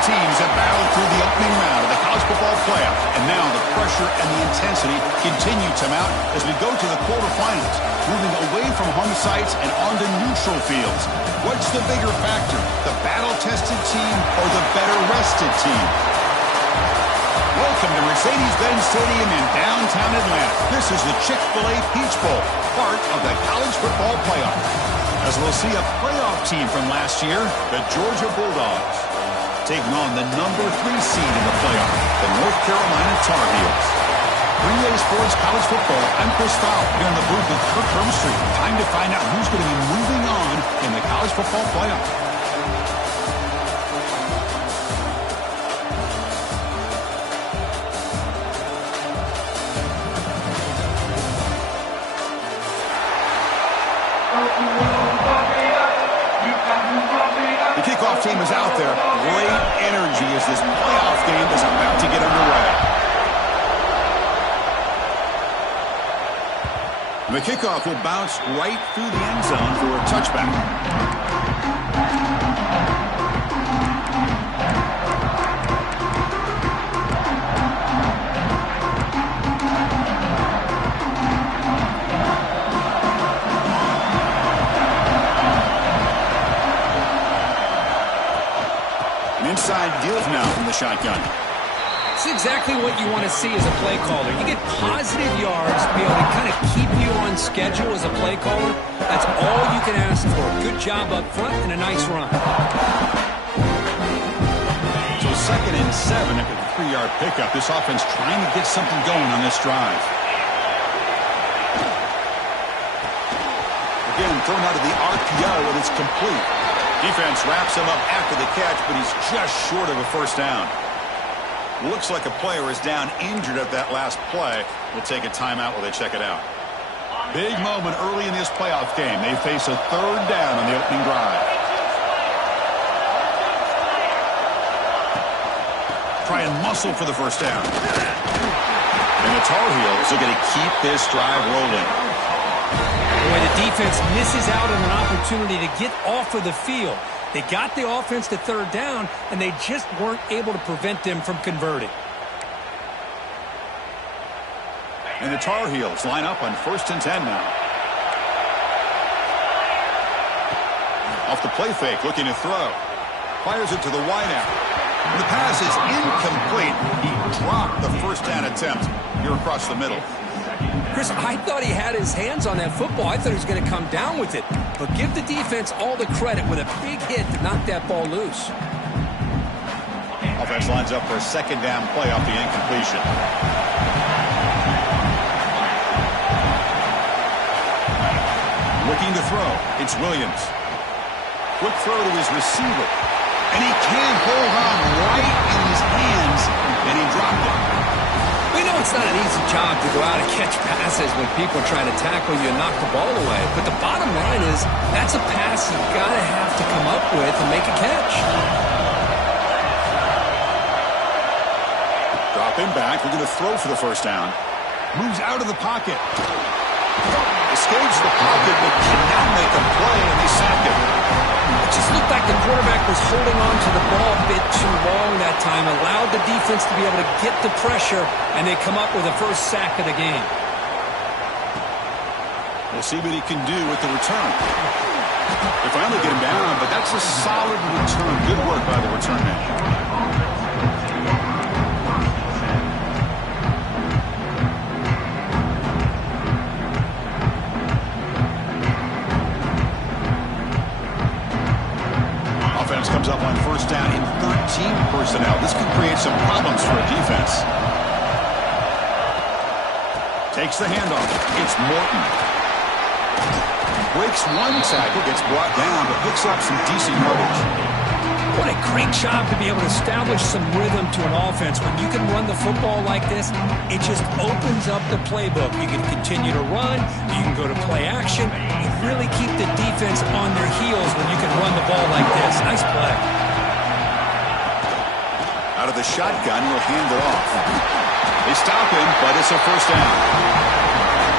teams have battled through the opening round of the college football playoff, and now the pressure and the intensity continue to mount as we go to the quarterfinals, moving away from home sites and onto neutral fields. What's the bigger factor, the battle-tested team or the better-rested team? Welcome to Mercedes-Benz Stadium in downtown Atlanta. This is the Chick-fil-A Peach Bowl, part of the college football playoff. As we'll see a playoff team from last year, the Georgia Bulldogs, taking on the number 3 seed in the playoff, the North Carolina Tar Heels. 3A Sports College Football, I'm Chris Fowler, here in the booth with Kirk Hermstreet. Time to find out who's going to be moving on in the college football playoff. The kickoff team is out there. Great energy as this playoff game is about to get underway. The kickoff will bounce right through the end zone for a touchback. Inside give now from the shotgun. It's exactly what you want to see as a play caller. You get positive yards, be able to kind of keep you on schedule as a play caller. That's all you can ask for. Good job up front and a nice run. So 2nd and 7 after the 3-yard pickup. This offense trying to get something going on this drive. Again, thrown out of the RPO, and it's complete. Defense wraps him up after the catch, but he's just short of a first down. Looks like a player is down injured at that last play. We'll take a timeout while they check it out. Big moment early in this playoff game. They face a 3rd down on the opening drive. Try and muscle for the first down. And the Tar Heels are going to keep this drive rolling. Boy, the defense misses out on an opportunity to get off of the field. They got the offense to 3rd down, and they just weren't able to prevent them from converting. And the Tar Heels line up on 1st and 10 now. Off the play fake, looking to throw. Fires it to the wideout. And the pass is incomplete. He dropped the first down attempt here across the middle. Chris, I thought he had his hands on that football. I thought he was going to come down with it. But give the defense all the credit with a big hit to knock that ball loose. Offense lines up for a 2nd down play off the incompletion. Looking to throw. It's Williams. Quick throw to his receiver. And he can't hold on right in his hands. And he dropped it. We know it's not an easy job to go out and catch passes when people are trying to tackle you and knock the ball away. But the bottom line is that's a pass you've got to have to come up with and make a catch. Dropping back. We're going to throw for the first down. Moves out of the pocket. Escapes the pocket but cannot make a play, and they sack it. It just looked like the quarterback was holding on to the ball a bit too long that time, allowed the defense to be able to get the pressure, and they come up with the first sack of the game. We'll see what he can do with the return. They finally get him down, but that's a solid return. Good work by the return man. Comes up on first down in 13 personnel. This could create some problems for a defense. Takes the handoff. It's Morton. Breaks one tackle, gets brought down, but picks up some decent yardage. What a great job to be able to establish some rhythm to an offense. When you can run the football like this, it just opens up the playbook. You can continue to run. You can go to play action. You really keep the defense on their heels when you can run the ball like this. Nice play. Out of the shotgun, he'll hand it off. They stop him, but it's a first down.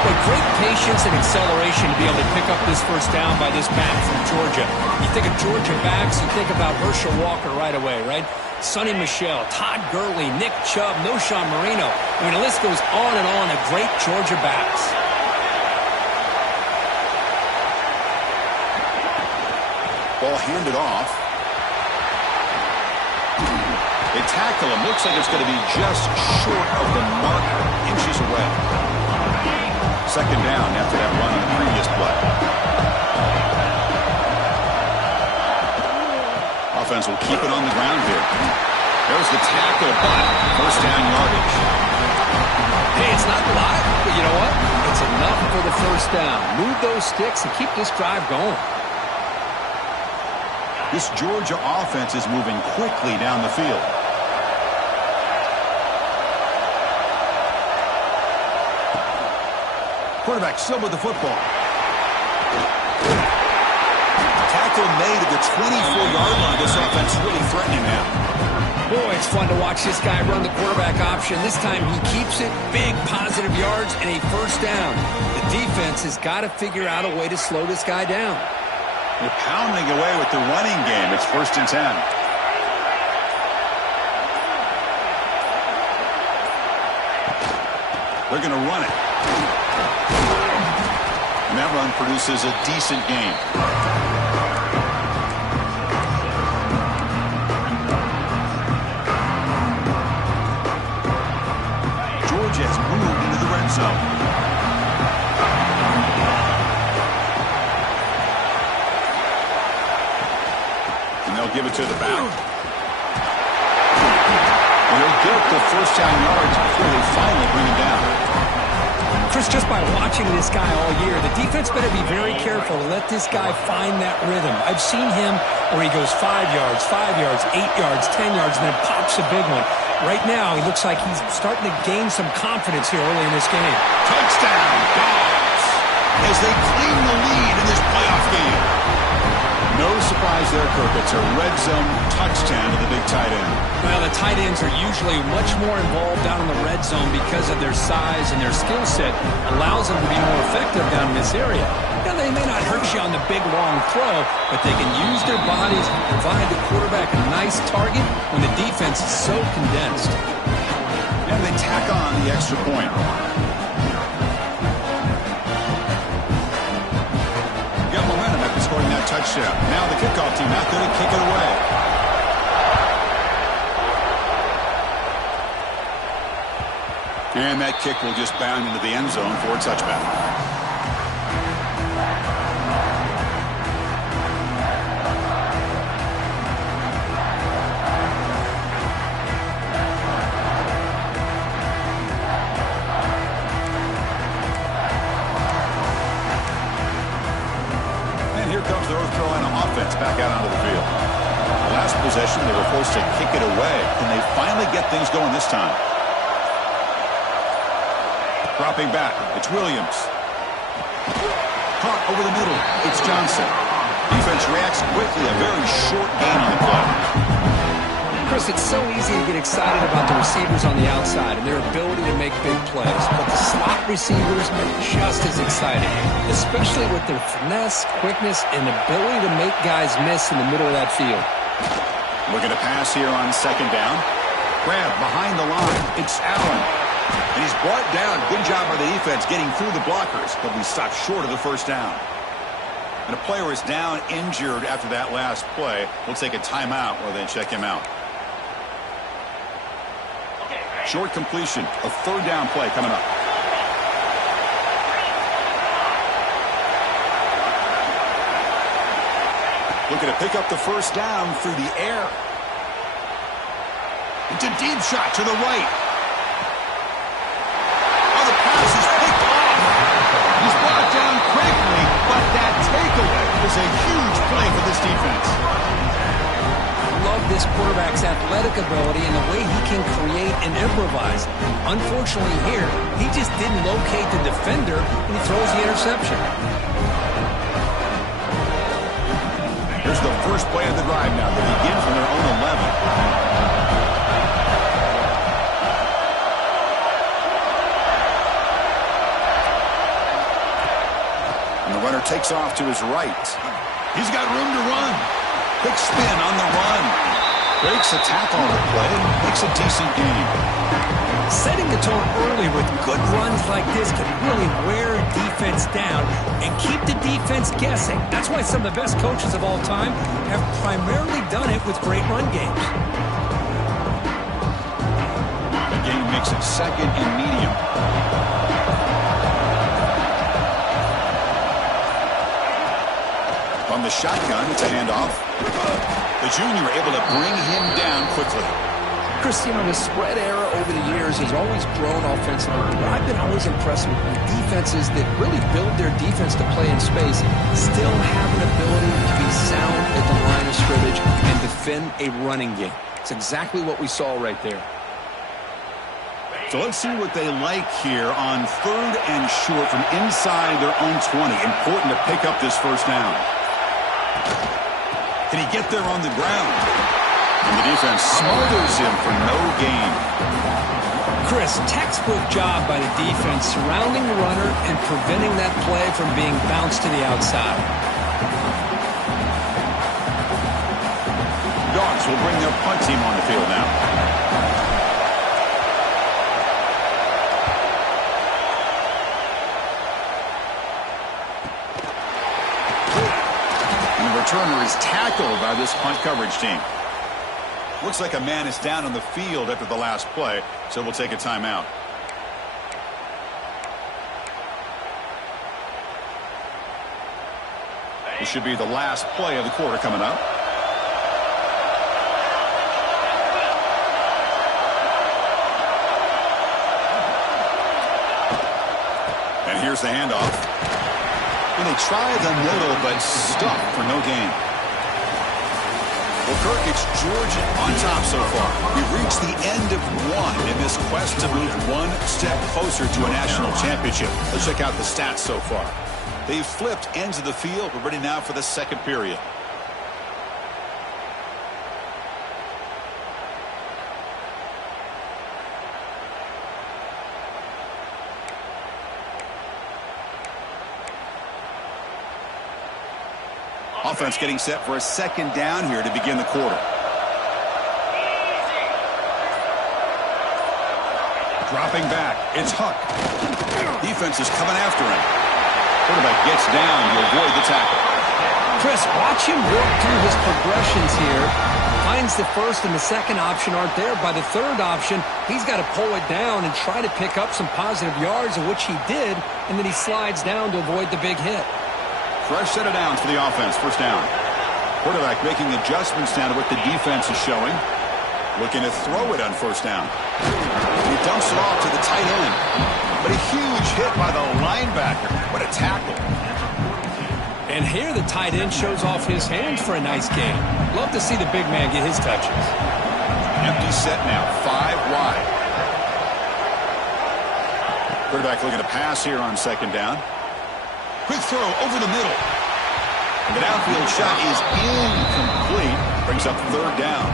But great patience and acceleration to be able to pick up this first down by this back from Georgia. You think of Georgia backs, you think about Herschel Walker right away, right? Sonny Michel, Todd Gurley, Nick Chubb, Noshawn Marino. I mean, the list goes on and on of great Georgia backs. Ball handed off. They tackle him. Looks like it's going to be just short of the marker, inches away. Second down after that run on the previous play. Offense will keep it on the ground here. There's the tackle, but first down yardage. Hey, it's not a lot, but you know what? It's enough for the first down. Move those sticks and keep this drive going. This Georgia offense is moving quickly down the field. Quarterback still with the football. Tackle made at the 24-yard line. This offense really threatening now. Boy, it's fun to watch this guy run the quarterback option. This time he keeps it, big positive yards, and a first down. The defense has got to figure out a way to slow this guy down. They're pounding away with the running game. It's 1st and 10. They're going to run it. And that run produces a decent gain. Georgia has moved into the red zone. They'll give it to the back. And they'll get the first down yards before they finally bring him down. Chris, just by watching this guy all year, the defense better be very careful to let this guy find that rhythm. I've seen him where he goes 5 yards, 5 yards, 8 yards, 10 yards, and then pops a big one. Right now, he looks like he's starting to gain some confidence here early in this game. Touchdown, Dogs, as they claim the lead in this playoff game. No surprise there, Kirk. It's a red zone touchdown to the big tight end. Well, the tight ends are usually much more involved down in the red zone because of their size and their skill set. Allows them to be more effective down in this area. Now, they may not hurt you on the big, long throw, but they can use their bodies to provide the quarterback a nice target when the defense is so condensed. And they tack on the extra point. Got momentum after scoring that touchdown. Now the kickoff team out there to kick it away. And that kick will just bound into the end zone for a touchback. Back out onto the field. Last possession, they were forced to kick it away. Can they finally get things going this time? Dropping back, it's Williams. Caught over the middle, it's Johnson. Defense reacts quickly, a very short gain on the play. Chris, it's so easy to get excited about the receivers on the outside and their ability to make big plays, but the slot receivers are just as exciting, especially with their finesse, quickness, and ability to make guys miss in the middle of that field. Looking to pass here on second down. Grab behind the line. It's Allen. And he's brought down. Good job by the defense getting through the blockers, but we stopped short of the first down. And a player is down injured after that last play. We'll take a timeout while they check him out. Short completion, a third down play coming up. Looking to pick up the first down through the air. It's a deep shot to the right. Oh, the pass is picked off. He's brought down critically, but that takeaway is a huge play for this defense. Love this quarterback's athletic ability and the way he can create and improvise. Unfortunately here, he just didn't locate the defender and he throws the interception. Here's the first play of the drive now. They begin from their own 11. takes off to his right. He's got room to run. Quick spin on the run. Breaks a tackle on the play and makes a decent gain. Setting the tone early with good runs like this can really wear a defense down and keep the defense guessing. That's why some of the best coaches of all time have primarily done it with great run games. The game makes it second and medium. From the shotgun, it's a handoff. The junior able to bring him down quickly. Chris, you know, the spread era over the years has always grown offensively, but I've been always impressed with defenses that really build their defense to play in space, still have an ability to be sound at the line of scrimmage and defend a running game. It's exactly what we saw right there. So let's see what they like here on 3rd and short from inside their own 20. Important to pick up this first down. Can he get there on the ground? And the defense smothers him for no gain. Chris, textbook job by the defense surrounding the runner and preventing that play from being bounced to the outside. Dogs will bring their punt team on the field now. And the returner is tackled by this punt coverage team. Looks like a man is down on the field after the last play, so we'll take a timeout. This should be the last play of the quarter coming up. And here's the handoff. And they try the middle, but stuck for no gain. Well, Kirk, it's Georgia on top so far. We've reached the end of one in this quest to move one step closer to a national championship. Let's check out the stats so far. They've flipped ends of the field. We're ready now for the second period. Offense getting set for a second down here to begin the quarter. Dropping back. It's Huck. Defense is coming after him. Quarterback gets down to avoid the tackle. Chris, watch him work through his progressions here. Finds the first and the second option aren't there. By the third option, he's got to pull it down and try to pick up some positive yards, of which he did, and then he slides down to avoid the big hit. Fresh set of downs for the offense. First down. Quarterback making adjustments down to what the defense is showing. Looking to throw it on first down. He dumps it off to the tight end. But a huge hit by the linebacker. What a tackle. And here the tight end shows off his hands for a nice game. Love to see the big man get his touches. Empty set now. 5 wide. Quarterback looking to pass here on second down. Quick throw over the middle. And the downfield shot is incomplete. Brings up third down.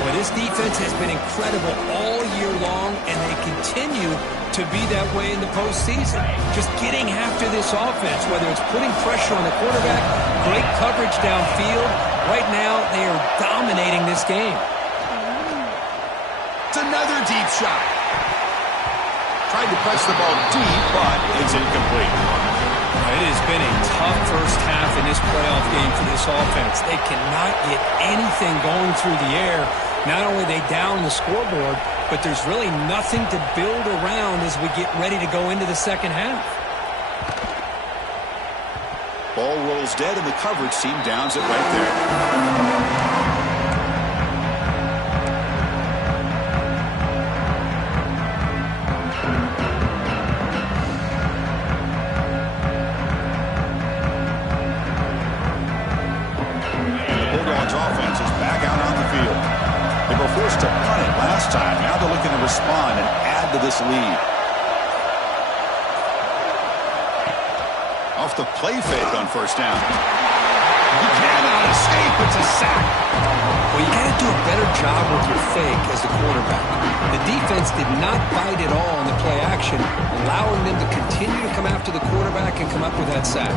Well, this defense has been incredible all year long, and they continue to be that way in the postseason. Just getting after this offense, whether it's putting pressure on the quarterback, great coverage downfield. Right now, they are dominating this game. It's another deep shot. Tried to press the ball deep, but it's incomplete. It has been a tough first half in this playoff game for this offense. They cannot get anything going through the air. Not only are they down the scoreboard, but there's really nothing to build around as we get ready to go into the second half. Ball rolls dead, and the coverage team downs it right there. Offense is back out on the field. They were forced to punt it last time. Now they're looking to respond and add to this lead. Off the play fake on first down. He cannot escape. It's a sack. Well, you got to do a better job with your fake as the quarterback. The defense did not bite at all on the play action, allowing them to continue to come after the quarterback and come up with that sack.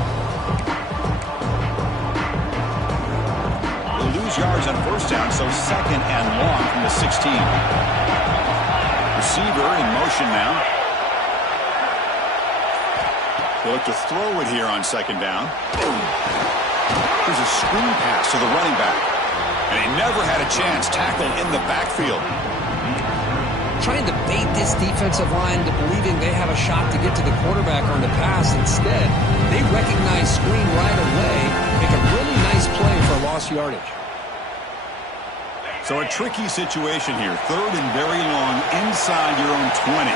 They'll lose yards on first down, so second and long from the 16. Receiver in motion now. They'll look to throw it here on second down. There's a screen pass to the running back. And he never had a chance, tackled in the backfield. Trying to bait this defensive line to believing they have a shot to get to the quarterback on the pass. Instead, they recognize screen right away, make a really nice play for lost yardage. So a tricky situation here. Third and very long inside your own 20.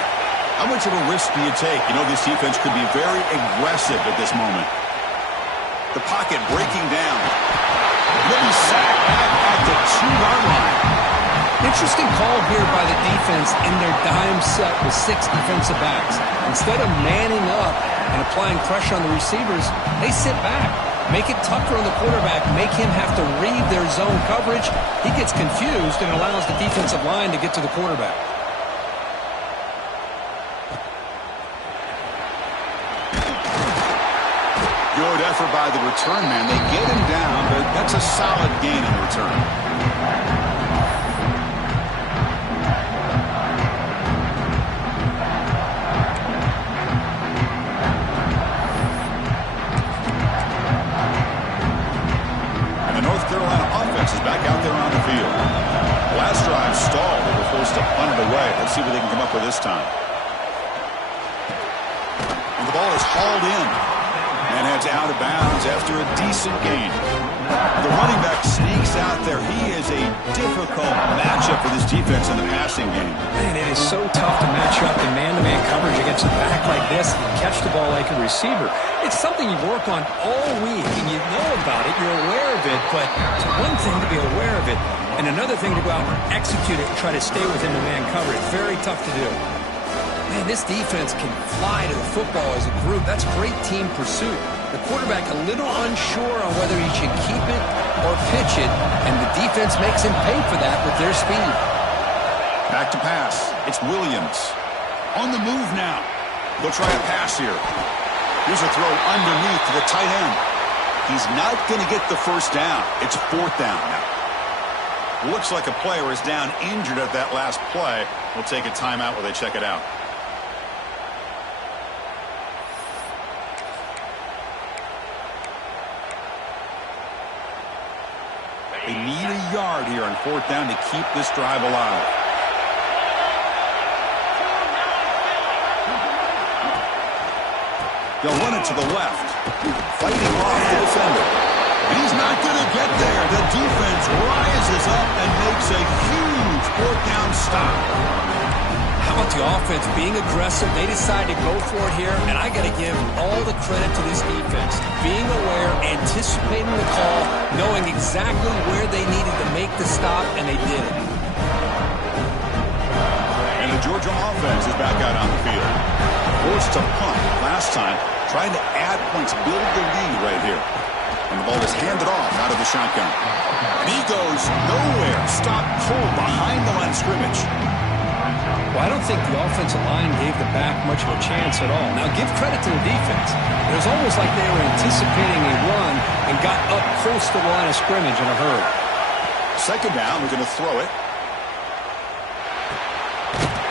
How much of a risk do you take? You know, this defense could be very aggressive at this moment. The pocket breaking down. He'll be sacked back at the 2-yard line. Interesting call here by the defense in their dime set with 6 defensive backs. Instead of manning up and applying pressure on the receivers, they sit back. Make it tougher on the quarterback. Make him have to read their zone coverage. He gets confused and allows the defensive line to get to the quarterback. Good effort by the return man. They get him down, but that's a solid gain in return. And the North Carolina offense is back out there on the field. Last drive stalled. They were forced to punt it away. Let's see what they can come up with this time. And the ball is hauled in. And heads out of bounds after a decent gain. The running back sneaks out there. He is a difficult matchup for this defense in the passing game. Man, it is so tough to match up in man-to-man coverage against a back like this and catch the ball like a receiver. It's something you work on all week, and you know about it. You're aware of it, but it's one thing to be aware of it, and another thing to go out and execute it and try to stay within the man coverage. Very tough to do. Man, this defense can fly to the football as a group. That's great team pursuit. The quarterback a little unsure on whether he should keep it or pitch it, and the defense makes him pay for that with their speed. Back to pass. It's Williams. On the move now. They'll try a pass here. Here's a throw underneath to the tight end. He's not going to get the first down. It's fourth down now. Looks like a player is down injured at that last play. We'll take a timeout while they check it out. They need a yard here on fourth down to keep this drive alive. They'll run it to the left. Fighting off the defender. He's not going to get there. The defense rises up and makes a huge fourth down stop. How about the offense being aggressive? They decide to go for it here, and I got to give all the credit to this defense. Being aware, anticipating the call, knowing exactly where they needed to make the stop, and they did it. And the Georgia offense is back out on the field. Forced to punt last time, trying to add points, build the lead right here. And the ball is handed off out of the shotgun. And he goes nowhere. Stop cold behind the line of scrimmage. Well, I don't think the offensive line gave the back much of a chance at all. Now, give credit to the defense. It was almost like they were anticipating a run and got up close to the line of scrimmage in a hurry. Second down, we're going to throw it.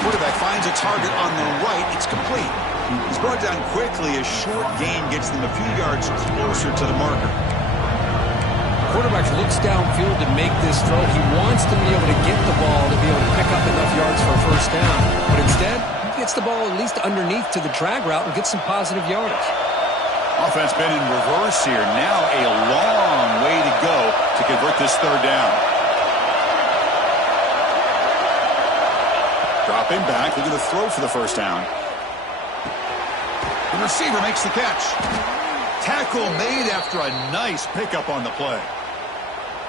Quarterback finds a target on the right. It's complete. He's brought down quickly. A short gain gets them a few yards closer to the marker. Quarterback looks downfield to make this throw. He wants to be able to get the ball to be able to pick up enough yards for a first down. But instead, he gets the ball at least underneath to the drag route and gets some positive yardage. Offense been in reverse here. Now a long way to go to convert this third down. Dropping back. They're going to throw for the first down. The receiver makes the catch. Tackle made after a nice pickup on the play.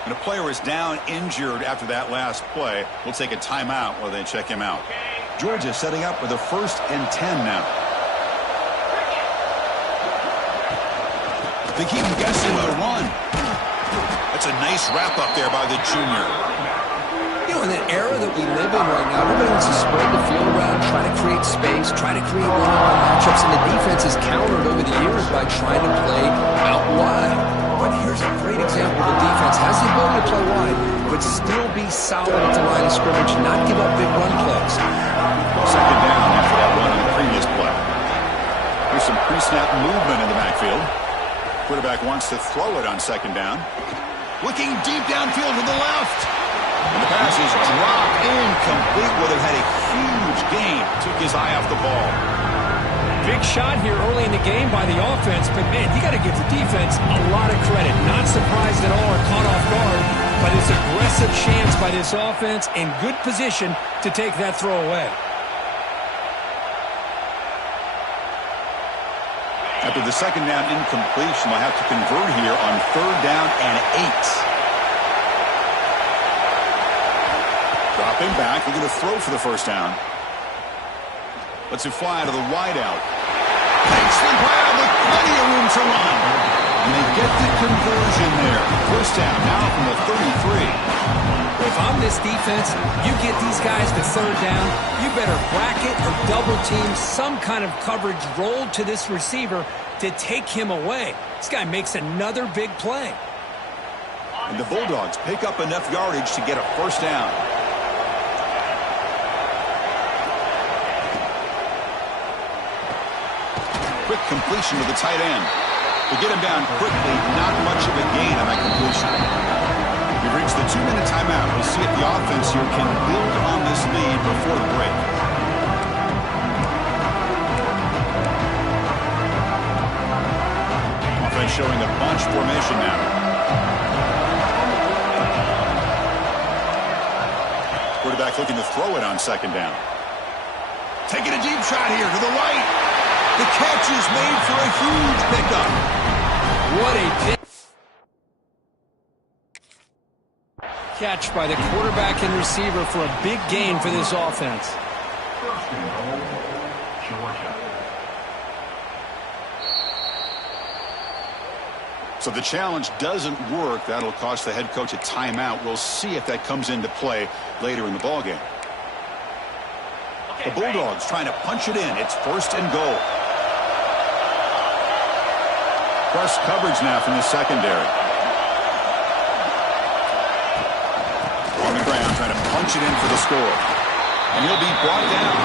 And a player is down injured after that last play. We'll take a timeout while they check him out. Georgia setting up for the 1st and 10 now. They keep him guessing with a run. That's a nice wrap up there by the junior. You You know, in the era that we live in right now, everybody wants to spread the field around, try to create space, try to create one-on-one matchups, and the defense is countered over the years by trying to play out wide. But here's a great example of a defense has the ability to play wide, but still be solid at the line of scrimmage, not give up big run plays. Second down after that run on the previous play. Here's some pre-snap movement in the backfield. Quarterback wants to throw it on second down. Looking deep downfield to the left. And the pass is dropped incomplete. Would have had a huge gain. Took his eye off the ball. Big shot here early in the game by the offense, but man, you got to give the defense a lot of credit. Not surprised at all or caught off guard by this aggressive chance by this offense in good position to take that throw away. After the second down incompletion, they'll have to convert here on third down and 8. Dropping back, looking to throw for the first down. Lets it fly to the wideout. Takes the grab with plenty of room to run. And they get the conversion there. First down now from the 33. If I'm this defense, you get these guys to third down, you better bracket or double team some kind of coverage rolled to this receiver to take him away. This guy makes another big play. And the Bulldogs pick up enough yardage to get a first down. Quick completion to the tight end. To get him down quickly, not much of a gain on that completion. We've reached the 2-minute timeout. We'll see if the offense here can build on this lead before the break. Offense showing a bunch formation now. Quarterback looking to throw it on second down. Taking a deep shot here to the right. The catch is made for a huge pickup. What a pick. Catch by the quarterback and receiver for a big gain for this offense. First and goal, Georgia. So the challenge doesn't work. That'll cost the head coach a timeout. We'll see if that comes into play later in the ballgame. The Bulldogs trying to punch it in. It's first and goal. Press coverage now from the secondary. On the ground, trying to punch it in for the score. And he'll be brought down.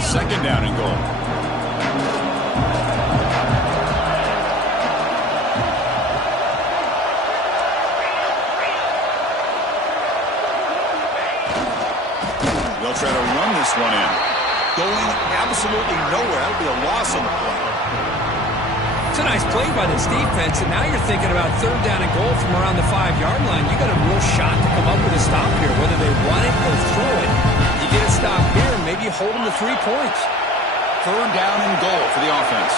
Second down and goal. They'll try to run this one in. Going absolutely nowhere. That'll be a loss on the play. It's a nice play by this defense, and now you're thinking about third down and goal from around the 5-yard line. You got a real shot to come up with a stop here, whether they run it or throw it. You get a stop here, and maybe you hold them to 3 points. Third down and goal for the offense.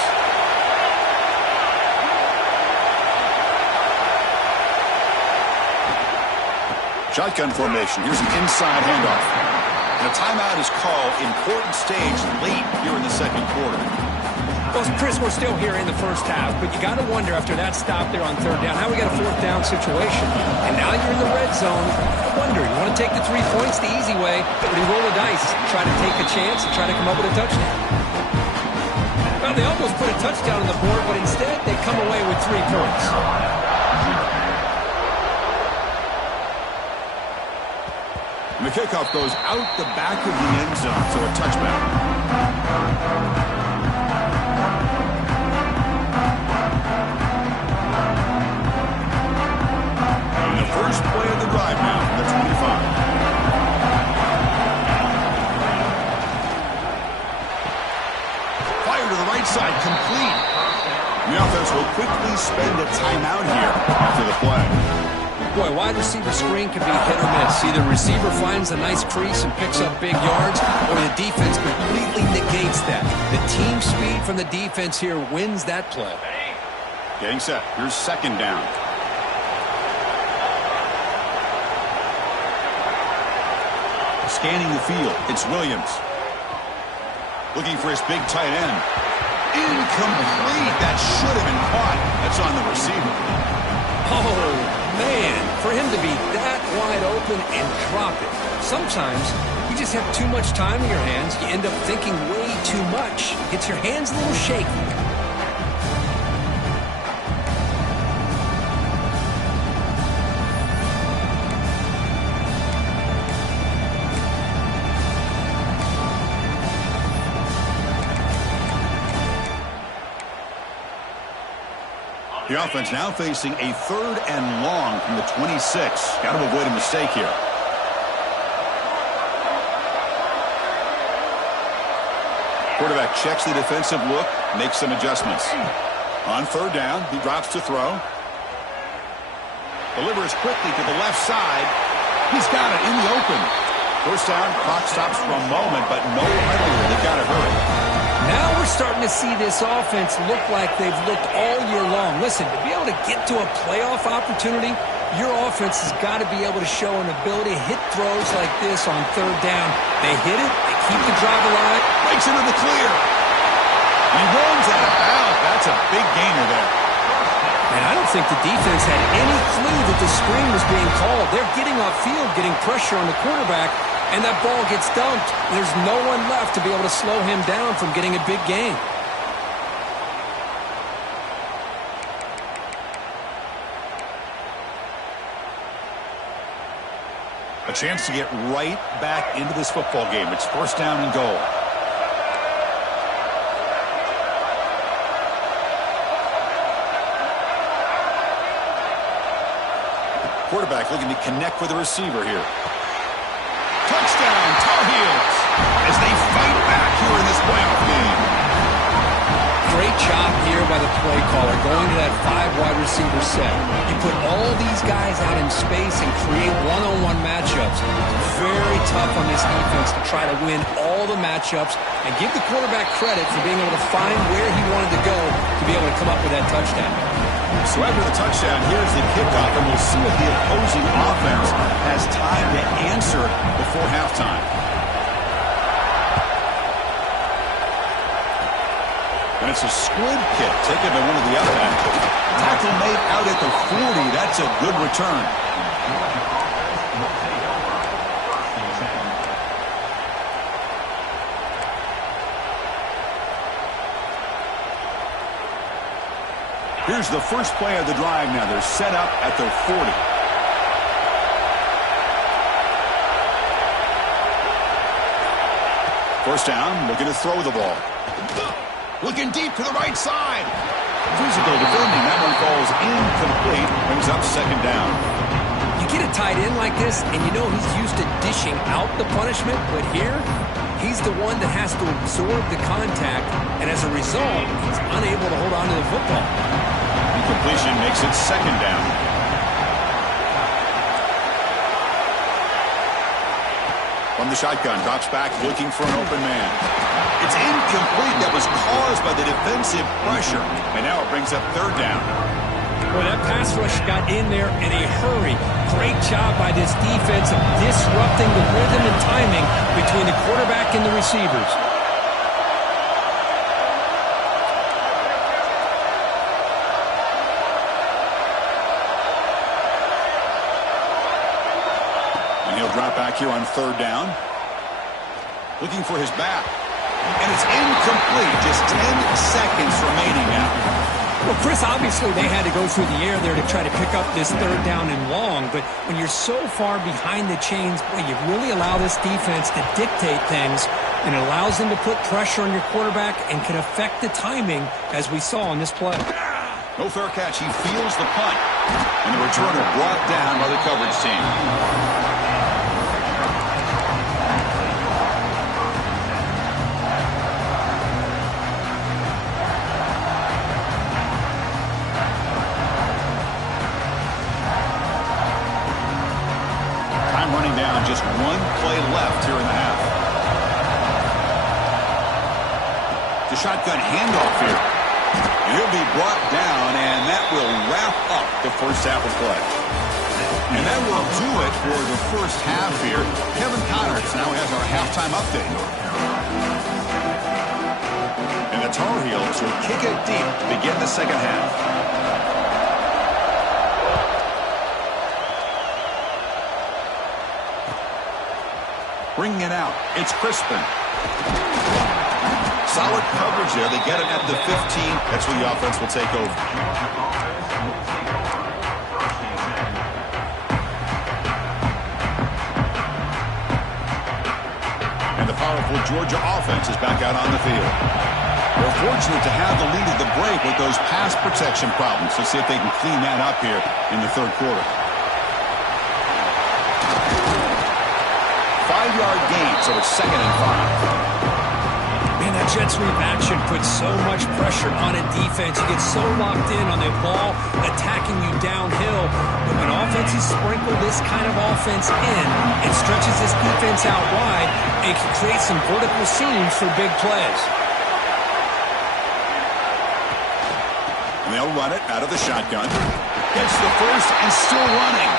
Shotgun formation. Here's an inside handoff. And a timeout is called. Important stage late here in the second quarter. Well, Chris, we're still here in the first half, but you got to wonder after that stop there on third down, how we got a fourth down situation. And now you're in the red zone. I wonder, you want to take the 3 points the easy way, or do you roll the dice, try to take a chance and try to come up with a touchdown? Well, they almost put a touchdown on the board, but instead they come away with 3 points. And the kickoff goes out the back of the end zone, so a touchback. First play of the drive now from the 25. Fire to the right side, complete. The offense will quickly spend a timeout here after the play. Boy, wide receiver screen can be hit or miss. Either receiver finds a nice crease and picks up big yards, or the defense completely negates that. The team speed from the defense here wins that play. Getting set. Here's second down. Scanning the field, it's Williams. Looking for his big tight end. Incomplete. That should have been caught. That's on the receiver. Oh, man. For him to be that wide open and drop it. Sometimes you just have too much time in your hands. You end up thinking way too much. Gets your hands a little shaky. The offense now facing a 3rd and long from the 26. Got to avoid a mistake here. Quarterback checks the defensive look, makes some adjustments. On 3rd down, he drops to throw. Delivers quickly to the left side. He's got it in the open. 1st down, clock stops for a moment, but no penalty. They've got to hurry. Now we're starting to see this offense look like they've looked all year long. Listen, to be able to get to a playoff opportunity, your offense has got to be able to show an ability to hit throws like this on 3rd down. They hit it, they keep the drive alive. Breaks into the clear. He runs out of bounds. That's a big gainer there. And I don't think the defense had any clue that the screen was being called. They're getting off field, getting pressure on the quarterback, and that ball gets dumped. There's no one left to be able to slow him down from getting a big gain. A chance to get right back into this football game. It's 1st down and goal. Quarterback looking to connect with the receiver here. Touchdown, Tar Heels, as they fight back here in this playoff game. Great job here by the play caller going to that 5-wide receiver set. You put all these guys out in space and create one-on-one matchups. Very tough on this defense to try to win all the matchups and give the quarterback credit for being able to find where he wanted to go to be able to come up with that touchdown. So after the touchdown, here's the kickoff, and we'll see if the opposing offense has time to answer before halftime. And it's a squib kick taken by one of the other end. Tackle made out at the 40. That's a good return. Here's the first play of the drive now. They're set up at their 40. First down, looking to throw the ball. Looking deep to the right side. Physical defending. That one falls incomplete. Brings up 2nd down. You get a tight end like this, and you know he's used to dishing out the punishment, but here, he's the one that has to absorb the contact, and as a result, he's unable to hold on to the football. Incompletion makes it 2nd down. From the shotgun, drops back, looking for an open man. It's incomplete. That was caused by the defensive pressure, and now it brings up 3rd down. Well, that pass rush got in there in a hurry. Great job by this defense of disrupting the rhythm and timing between the quarterback and the receivers. And he'll drop back here on 3rd down. Looking for his back. And it's incomplete. Just 10 seconds remaining now. Well, Chris, obviously they had to go through the air there to try to pick up this 3rd down and long, but when you're so far behind the chains, boy, you really allow this defense to dictate things, and it allows them to put pressure on your quarterback and can affect the timing, as we saw on this play. No fair catch. He feels the punt, and the returner brought down by the coverage team. Running down, just 1 play left here in the half. The shotgun handoff here. And he'll be brought down, and that will wrap up the first half of play. And that will do it for the first half here. Kevin Connors now has our halftime update. the Tar Heels will kick it deep to begin the second half. Bringing it out, it's Crispin. Solid coverage there. They get it at the 15. That's where the offense will take over. And the powerful Georgia offense is back out on the field. They're fortunate to have the lead at the break with those pass protection problems. Let's see if they can clean that up here in the third quarter. 5-yard gain, so it's 2nd and 5. Man, that jet sweep action puts so much pressure on a defense. You get so locked in on the ball attacking you downhill. But when offenses sprinkle this kind of offense in, it stretches this defense out wide and can create some vertical seams for big plays. And they'll run it out of the shotgun. Gets the first and still running.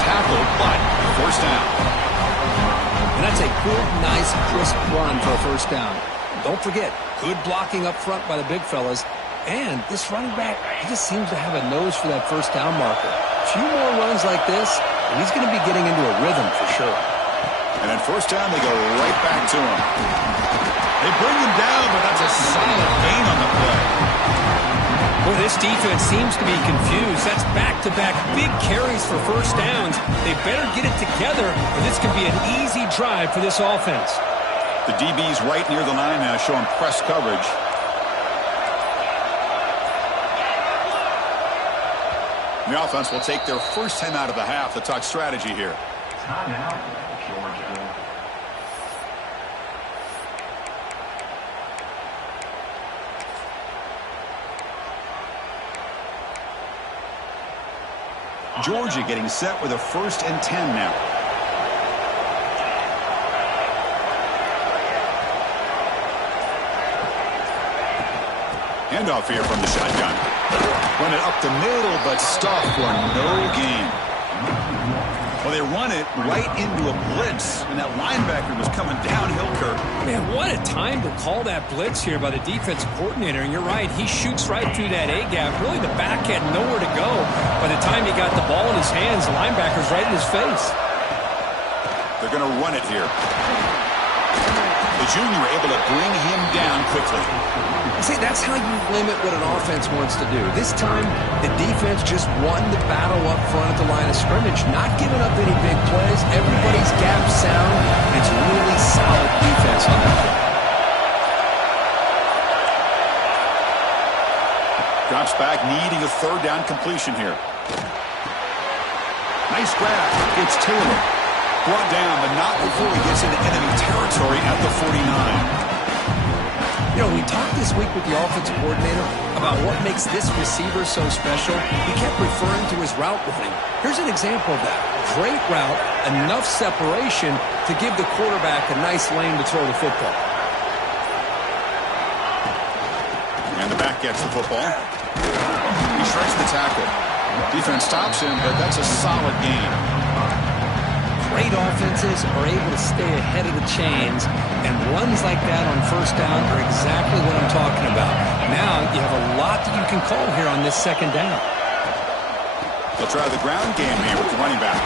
Tackled, but first down. And that's a good, nice, crisp run for a first down. Don't forget, good blocking up front by the big fellas. And this running back, he just seems to have a nose for that first down marker. A few more runs like this, and he's going to be getting into a rhythm for sure. And at first down, they go right back to him. They bring him down, but that's a solid gain on the play. Well, this defense seems to be confused. That's back-to-back big carries for first downs. They better get it together, or this could be an easy drive for this offense. The DB's right near the line now, showing press coverage. The offense will take their first 10 out of the half to talk strategy here. Timeout, Georgia. Georgia getting set with a 1st and 10 now. Handoff here from the shotgun. Run it up the middle, but stuffed for no gain. Well, they run it right into a blitz, and that linebacker was coming downhill, Kirk. Man, what a time to call that blitz here by the defensive coordinator. And you're right, he shoots right through that A-gap. Really, the back had nowhere to go. By the time he got the ball in his hands, the linebacker's right in his face. They're going to run it here. The junior able to bring him down quickly. See, that's how you limit what an offense wants to do. This time, the defense just won the battle up front at the line of scrimmage, not giving up any big plays. Everybody's gap sound, and it's really solid defense on that one. Drops back, needing a 3rd down completion here. Nice grab. It's Taylor. Brought down, but not before he gets into enemy territory at the 49. You know, we talked this week with the offensive coordinator about what makes this receiver so special. He kept referring to his route running. Here's an example of that. Great route, enough separation to give the quarterback a nice lane to throw the football. And the back gets the football. He shreds the tackle. Defense stops him, but that's a solid gain. Great offenses are able to stay ahead of the chains, and runs like that on first down are exactly what I'm talking about. Now you have a lot that you can call here on this second down. They'll try the ground game here with the running back,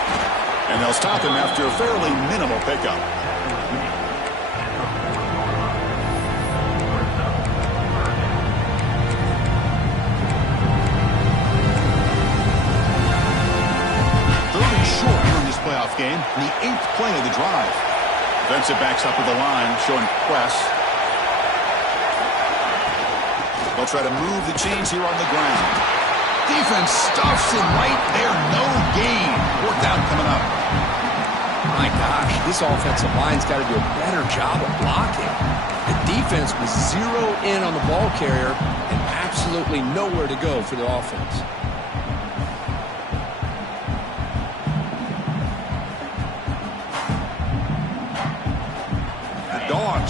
and they'll stop him after a fairly minimal pickup. Game in the 8th play of the drive. Defensive backs up with the line, showing press. They'll try to move the chains here on the ground. Defense stuffs him right there. No gain. 4th down coming up. My gosh, this offensive line's got to do a better job of blocking. The defense was zeroed in on the ball carrier and absolutely nowhere to go for the offense.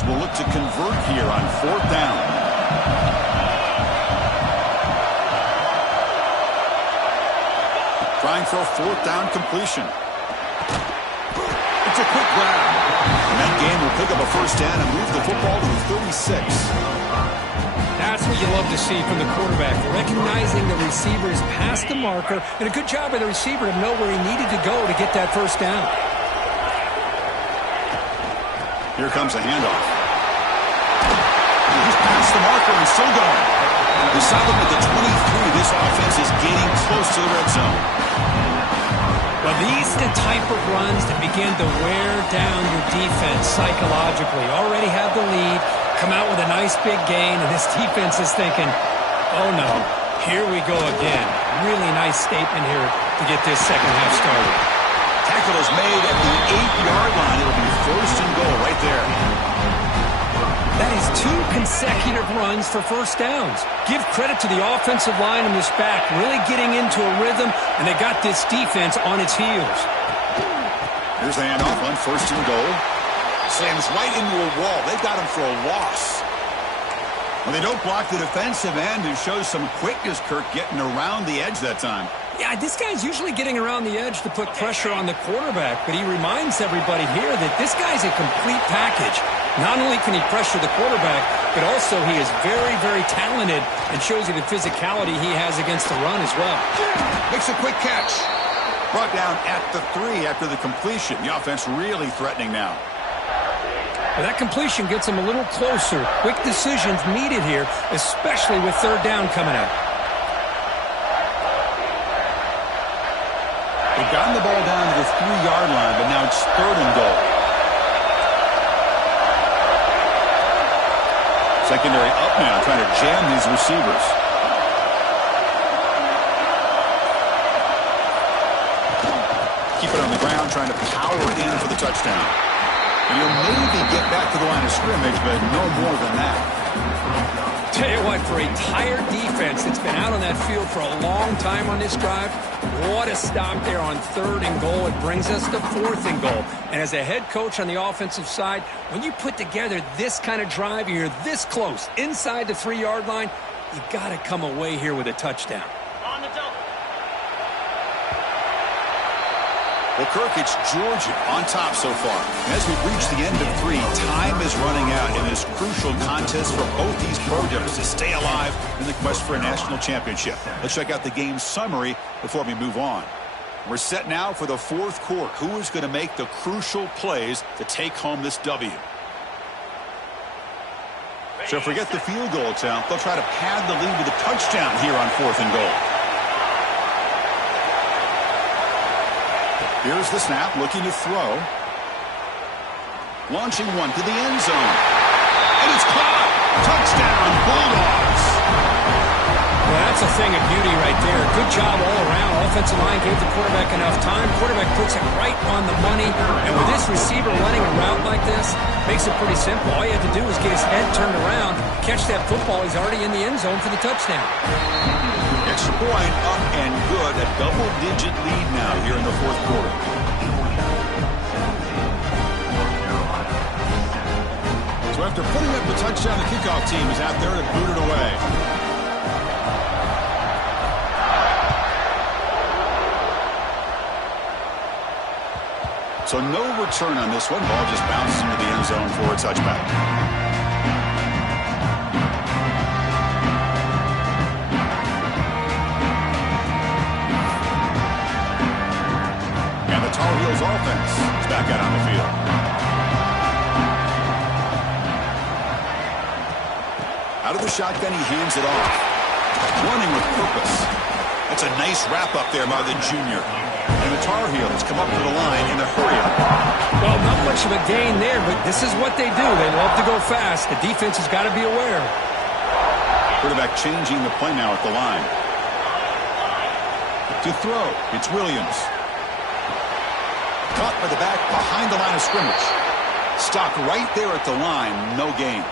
Will look to convert here on 4th down. Trying for a 4th down completion. It's a quick grab. And that game will pick up a first down and move the football to the 36. what you love to see from the quarterback, recognizing the receiver is past the marker, and a good job by the receiver to know where he needed to go to get that first down. Here comes a handoff. He's past the marker and still going. We saw them at the 23. This offense is getting close to the red zone. Well, these are the type of runs that begin to wear down your defense psychologically. Already have the lead, come out with a nice big gain, and this defense is thinking, oh no, here we go again. Really nice statement here to get this second half started. Tackle is made at the 8-yard line. It'll be first and goal right there. That is 2 consecutive runs for first downs. Give credit to the offensive line in this back, really getting into a rhythm, and they got this defense on its heels. Here's the handoff on first and goal. Slams right into a wall. They've got him for a loss. Well, they don't block the defensive end, who shows some quickness, Kirk, getting around the edge that time. Yeah, this guy's usually getting around the edge to put pressure on the quarterback, but he reminds everybody here that this guy's a complete package. Not only can he pressure the quarterback, but also he is very, very talented and shows you the physicality he has against the run as well. Makes a quick catch. Brought down at the 3 after the completion. The offense really threatening now. Well, that completion gets him a little closer. Quick decisions needed here, especially with third down coming up. They've gotten the ball down to the 3-yard line, but now it's third and goal. Secondary up now, trying to jam these receivers. Keep it on the ground, trying to power in for the touchdown. And he'll maybe get back to the line of scrimmage, but no more than that. Tell you what, for a tired defense that's been out on that field for a long time on this drive, what a stop there on third and goal. It brings us to fourth and goal. And as a head coach on the offensive side, when you put together this kind of drive, you're this close, inside the 3-yard line, you got to come away here with a touchdown. Well, Kirk, it's Georgia on top so far. As we've reached the end of 3, time is running out in this crucial contest for both these programs to stay alive in the quest for a national championship. Let's check out the game summary before we move on. We're set now for the fourth quarter. Who is going to make the crucial plays to take home this W? So forget the field goal attempt. They'll try to pad the lead with a touchdown here on fourth and goal. Here's the snap, looking to throw. Launching one to the end zone. And it's caught! Touchdown, Bulldogs! Well, that's a thing of beauty right there. Good job all around. Offensive line gave the quarterback enough time. Quarterback puts it right on the money. And with this receiver running a route like this, makes it pretty simple. All you have to do is get his head turned around, catch that football. He's already in the end zone for the touchdown. Extra point up and good. A double-digit lead now here in the fourth quarter. So after putting up the touchdown, the kickoff team is out there to boot it away. So no return on this one. Ball just bounces into the end zone for a touchback. Tar Heels offense is back out on the field. Out of the shotgun, he hands it off. Running with purpose. That's a nice wrap up there by the junior. And the Tar Heels come up to the line in the hurry-up. Well, not much of a gain there, but this is what they do. They love to go fast. The defense has got to be aware. Quarterback changing the play now at the line. To throw, it's Williams. Caught by the back behind the line of scrimmage. Stopped right there at the line. No gain.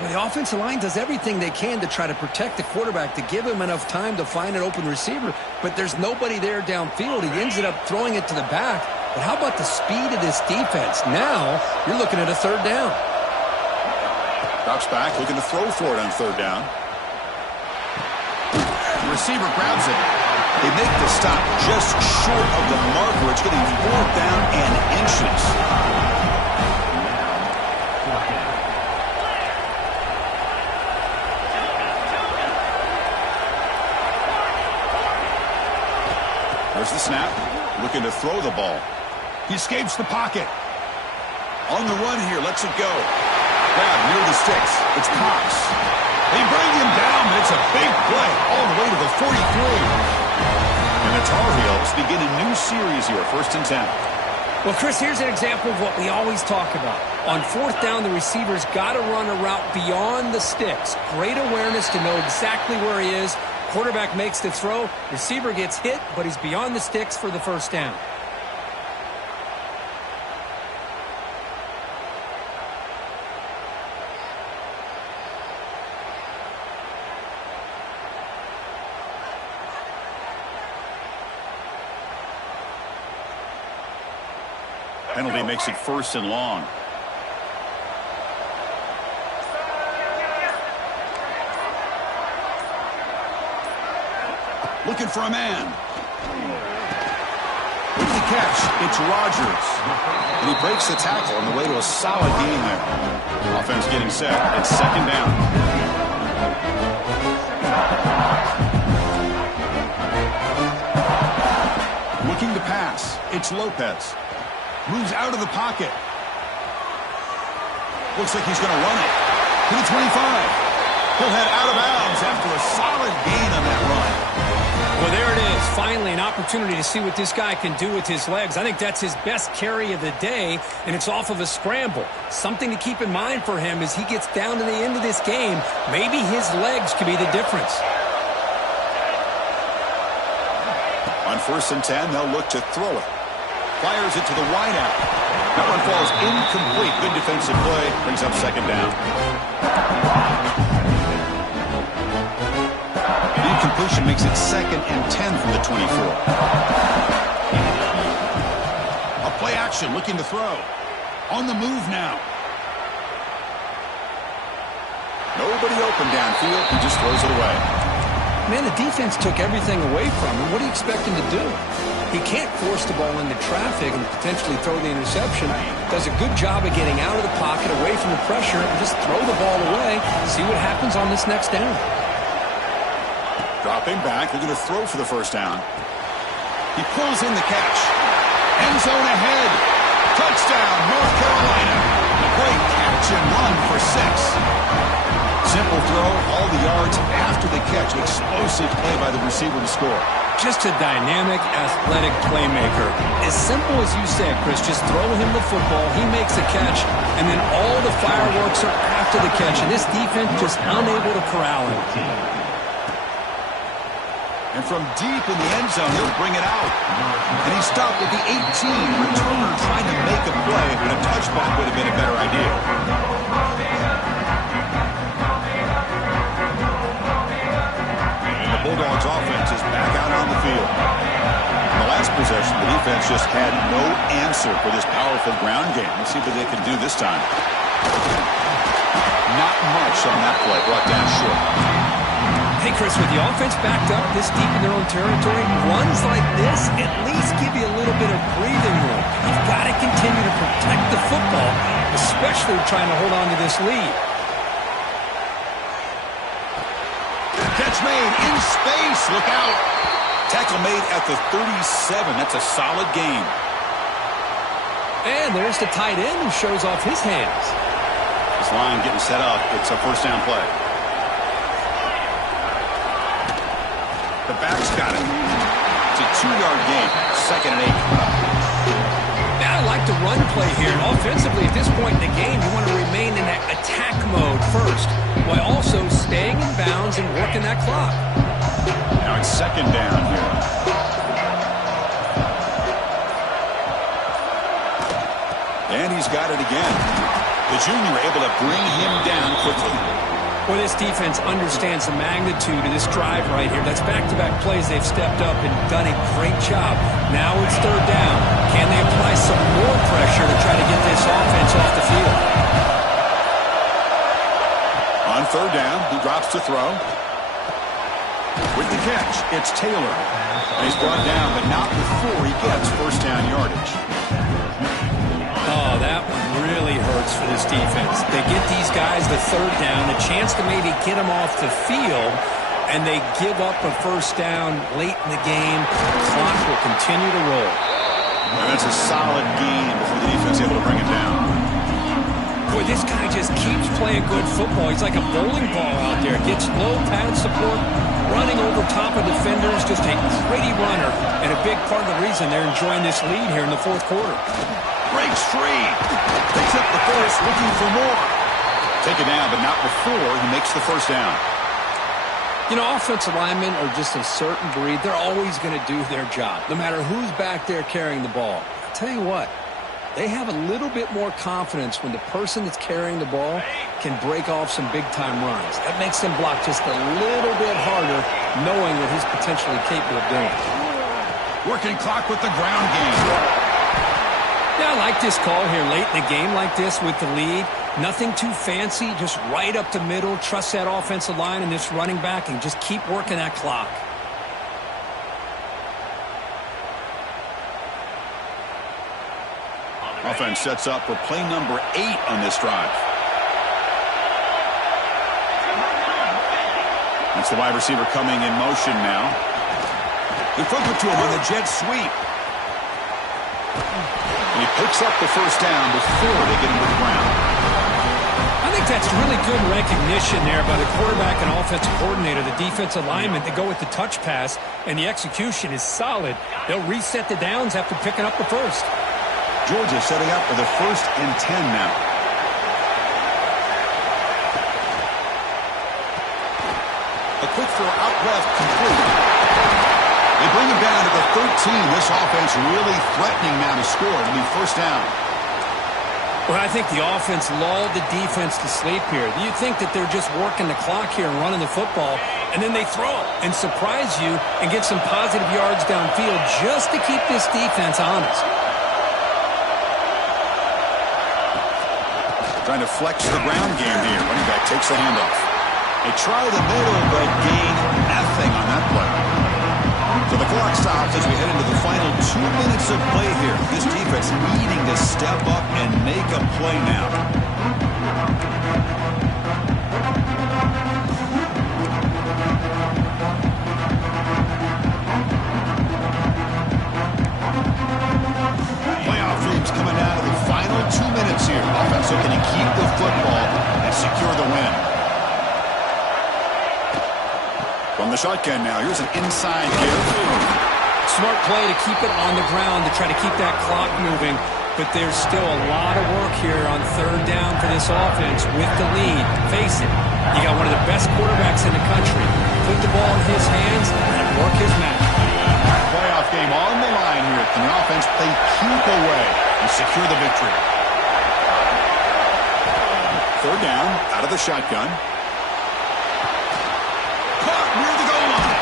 Well, the offensive line does everything they can to try to protect the quarterback, to give him enough time to find an open receiver. But there's nobody there downfield. He ended up throwing it to the back. But how about the speed of this defense? Now you're looking at a third down. Drops back, looking to throw for it on third down. The receiver grabs it. They make the stop just short of the marker. It's getting 4th down and inches. There's the snap. Looking to throw the ball. He escapes the pocket. On the run here. Lets it go. Grab near the sticks. It's Cox. They bring him down, but it's a big play all the way to the 43. And the Tar Heels begin a new series here. 1st and 10. Well, Chris, here's an example of what we always talk about. On 4th down, the receiver's got to run a route beyond the sticks. Great awareness to know exactly where he is. Quarterback makes the throw. Receiver gets hit, but he's beyond the sticks for the 1st down. Penalty makes it 1st and long. Looking for a man. With the catch, it's Rodgers. And he breaks the tackle on the way to a solid gain there. Offense getting set. It's 2nd down. Looking to pass. It's Lopez. Moves out of the pocket. Looks like he's going to run it. To the 25. He'll head out of bounds after a solid gain on that run. Well, there it is. Finally, an opportunity to see what this guy can do with his legs. I think that's his best carry of the day, and it's off of a scramble. Something to keep in mind for him as he gets down to the end of this game. Maybe his legs could be the difference. On 1st and 10, they'll look to throw it. Fires it to the wideout. That one falls incomplete. Good defensive play. Brings up 2nd down. The incompletion makes it 2nd and 10 from the 24. A play action looking to throw. On the move now. Nobody open downfield. He just throws it away. Man, the defense took everything away from him. What do you expect him to do? He can't force the ball into traffic and potentially throw the interception. Does a good job of getting out of the pocket, away from the pressure, and just throw the ball away. See what happens on this next down. Dropping back. They're going to throw for the 1st down. He pulls in the catch. End zone ahead. Touchdown, North Carolina. A great catch and run for 6. Simple throw, all the yards after the catch. Explosive play by the receiver to score. Just a dynamic, athletic playmaker. As simple as you said, Chris, just throw him the football, he makes a catch, and then all the fireworks are after the catch, and this defense just unable to corral him. And from deep in the end zone, he'll bring it out. And he stopped at the 18. Returner trying to make a play, but a touchback would have been a better idea. Bulldogs offense is back out on the field. In the last possession, the defense just had no answer for this powerful ground game. Let's see what they can do this time. Not much on that play, brought down short. Hey, Chris, with the offense backed up this deep in their own territory, runs like this at least give you a little bit of breathing room. You've got to continue to protect the football, especially trying to hold on to this lead. Catch made in space. Look out. Tackle made at the 37. That's a solid gain. And there's the tight end who shows off his hands. This line getting set up. It's a 1st down play. The back's got it. It's a 2-yard gain. 2nd and 8. Now I like the run play here. And offensively, at this point in the game, you want to remain in that attack mode first, while also staying in bounds and working that clock. Now it's 2nd down here. And he's got it again. The junior able to bring him down quickly. Well, this defense understands the magnitude of this drive right here. That's back-to-back plays. They've stepped up and done a great job. Now it's 3rd down. Can they apply some more pressure to try to get this offense off the field? On 3rd down, he drops to throw. With the catch, it's Taylor. And he's brought down, but not before he gets 1st down yardage. Oh, that one really hurts for this defense. They get these guys the 3rd down, a chance to maybe get them off the field, and they give up a first down late in the game. The clock will continue to roll. And that's a solid gain before the defense is able to bring it down. Boy, this guy just keeps playing good football. He's like a bowling ball out there. Gets low pad support, running over top of defenders. Just a gritty runner, and a big part of the reason they're enjoying this lead here in the fourth quarter. Breaks free. Picks up the force, looking for more. Taken down, but not before he makes the first down. You know, offensive linemen are just a certain breed. They're always going to do their job, no matter who's back there carrying the ball. I'll tell you what, they have a little bit more confidence when the person that's carrying the ball can break off some big-time runs. That makes them block just a little bit harder, knowing what he's potentially capable of doing. Working clock with the ground game. Yeah, I like this call here late in the game like this with the lead. Nothing too fancy, just right up the middle. Trust that offensive line and this running back and just keep working that clock. Offense sets up for play number 8 on this drive. That's the wide receiver coming in motion now. They flip it to him on the jet sweep. And he picks up the first down before they get him to the ground. I think that's really good recognition there by the quarterback and offensive coordinator, the defensive lineman, to go with the touch pass, and the execution is solid. They'll reset the downs after picking up the first. Georgia setting up for the 1st and 10 now. A quick throw out left, complete. They bring him down to the 13. This offense really threatening now to score. It'll be first down. Well, I think the offense lulled the defense to sleep here. You think that they're just working the clock here and running the football, and then they throw and surprise you and get some positive yards downfield just to keep this defense honest. Trying to flex the ground game here. Running back takes the handoff. They try the middle, but gain nothing on that play. So the clock stops as we head into the final 2 minutes of play here. This defense needing to step up and make a play now. Playoff dreams coming down to the final 2 minutes here. Offense looking to keep the football and secure the win. From the shotgun now, here's an inside give. Smart play to keep it on the ground to try to keep that clock moving. But there's still a lot of work here on third down for this offense with the lead. Face it, you got one of the best quarterbacks in the country. Put the ball in his hands and work his magic. Playoff game on the line here. Can the offense play keep away and secure the victory? Third down, out of the shotgun. Caught near the goal line.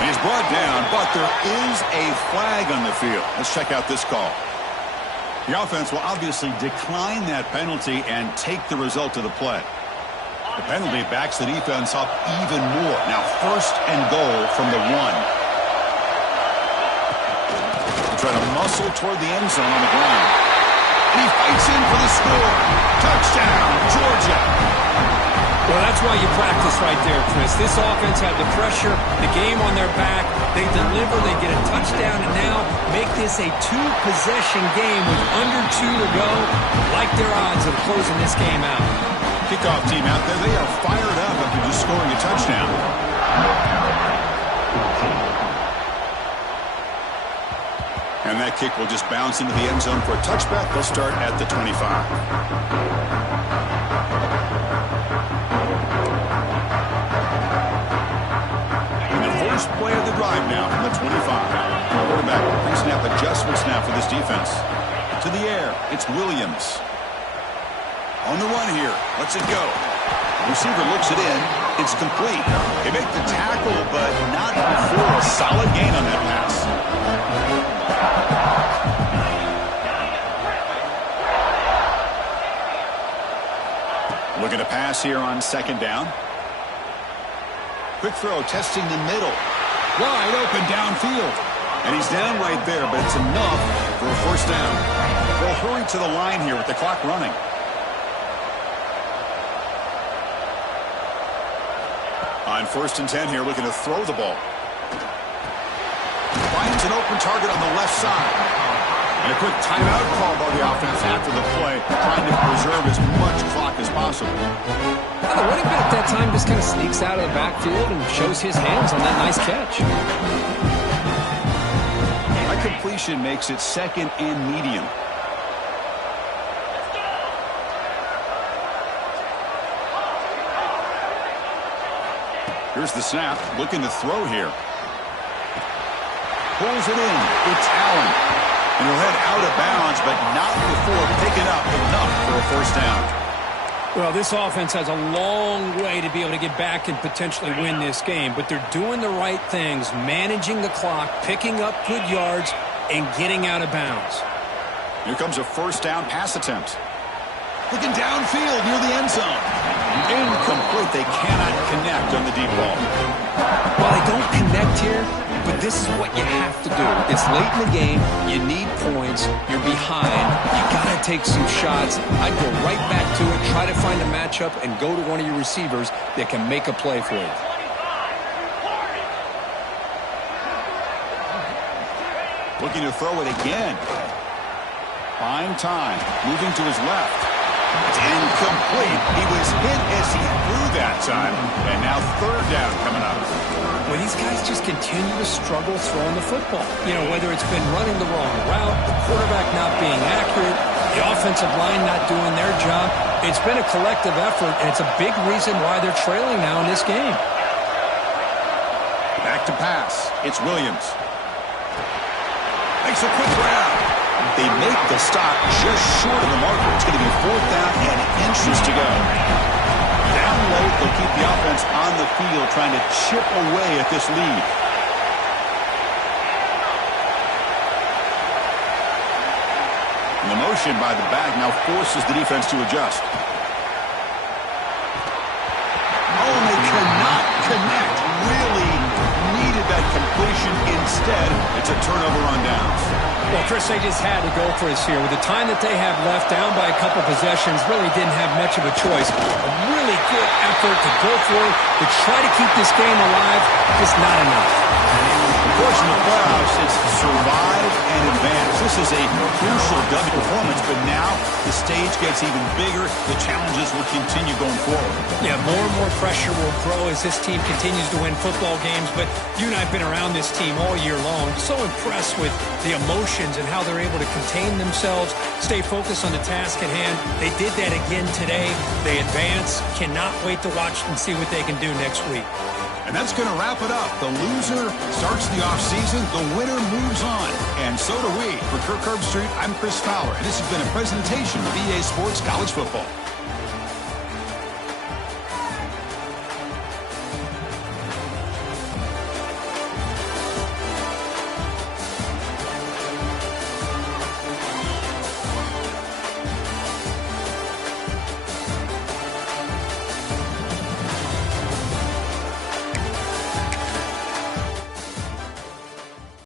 And he's brought down, but there is a flag on the field. Let's check out this call. The offense will obviously decline that penalty and take the result of the play. The penalty backs the defense up even more. Now 1st and goal from the 1. They try to muscle toward the end zone on the ground. And he fights in for the score. Touchdown, Georgia. Well, that's why you practice right there, Chris. This offense had the pressure, the game on their back. They deliver, they get a touchdown, and now make this a 2-possession game with under 2 to go. Like their odds of closing this game out. Kickoff team out there, they are fired up after just scoring a touchdown. And that kick will just bounce into the end zone for a touchback. They'll start at the 25. First play of the drive now from the 25. Quarterback pre-snap adjustment snap for this defense. To the air, it's Williams. On the run here, lets it go. Receiver looks it in. It's complete. They make the tackle, but not before a solid gain on that pass. Looking to pass here on 2nd down. Quick throw, testing the middle. Wide open downfield. And he's down right there, but it's enough for a first down. They'll hurry to the line here with the clock running. On On 1st and 10 here, looking to throw the ball. Finds an open target on the left side. And a quick timeout call by the offense after the play, trying to preserve as much clock as possible. Well, the running back that time just kind of sneaks out of the backfield and shows his hands on that nice catch. That completion makes it 2nd and medium. Here's the snap, looking to throw here. Pulls it in. It's Allen. And he'll head out of bounds, but not before picking up enough for a 1st down. Well, this offense has a long way to be able to get back and potentially win this game, but they're doing the right things, managing the clock, picking up good yards, and getting out of bounds. Here comes a 1st down pass attempt. Looking downfield near the end zone. Incomplete. They cannot connect on the deep ball. Well, they don't connect here, but this is what you have to do. It's late in the game. You need points. You're behind. You got to take some shots. I'd go right back to it, try to find a matchup, and go to one of your receivers that can make a play for you. Looking to throw it again. Buying time. Moving to his left. It's incomplete. He was hit as he threw that time. And now 3rd down coming up. Well, these guys just continue to struggle throwing the football. You know, whether it's been running the wrong route, the quarterback not being accurate, the offensive line not doing their job. It's been a collective effort, and it's a big reason why they're trailing now in this game. Back to pass. It's Williams. Makes a quick grab. They make the stop just short of the marker. It's going to be 4th down and inches to go. Down low, they'll keep the offense on the field trying to chip away at this lead. And the motion by the back now forces the defense to adjust. Oh, and they cannot connect. Really needed that completion. Instead, it's a turnover on downs. Well, Chris, they just had to go for this here. With the time that they have left, down by a couple possessions, really didn't have much of a choice. A really good effort to go for it, to try to keep this game alive, just not enough. Of course, in the playoffs, it's survive and advance. This is a crucial W performance, but now the stage gets even bigger. The challenges will continue going forward. Yeah, more and more pressure will grow as this team continues to win football games, but you and I have been around this team all year long. So impressed with the emotions and how they're able to contain themselves, stay focused on the task at hand. They did that again today. They advance. Cannot wait to watch and see what they can do next week. And that's going to wrap it up. The loser starts the offseason. The winner moves on. And so do we. For Kirk Herbstreit, I'm Chris Fowler. And this has been a presentation of EA Sports College Football.